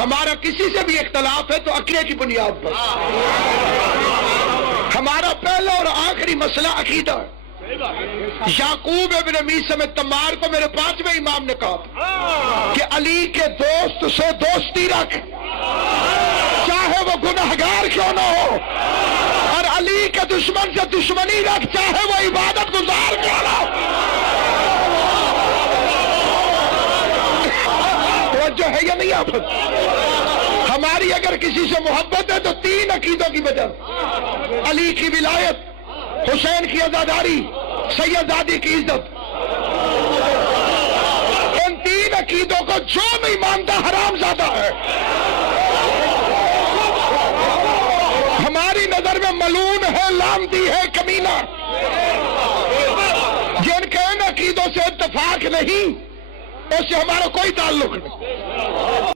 हमारा किसी से भी इख्तलाफ है तो अकीदे की बुनियाद पर। हमारा पहला और आखिरी मसला अकीदा है। याकूब इब्न मीसम तम्मार को मेरे 5वें इमाम ने कहा कि अली के दोस्त से दोस्ती रख, चाहे वो गुनहगार क्यों ना हो, और अली के दुश्मन से दुश्मनी रख, चाहे वो इबादत गुजार क्यों ना हो। जो है या नहीं आप? हमारी अगर किसी से मोहब्बत है तो 3 अकीदों की वजह, अली की विलायत, हुसैन की अज़ादारी, सैयदादी की इज्जत। इन 3 अकीदों को जो नहीं मानता हरामज़ादा है। हमारी नजर में मलून है, लामदी है, कमीना। जिनके इन अकीदों से इत्तेफाक नहीं उससे हमारा कोई ताल्लुक नहीं।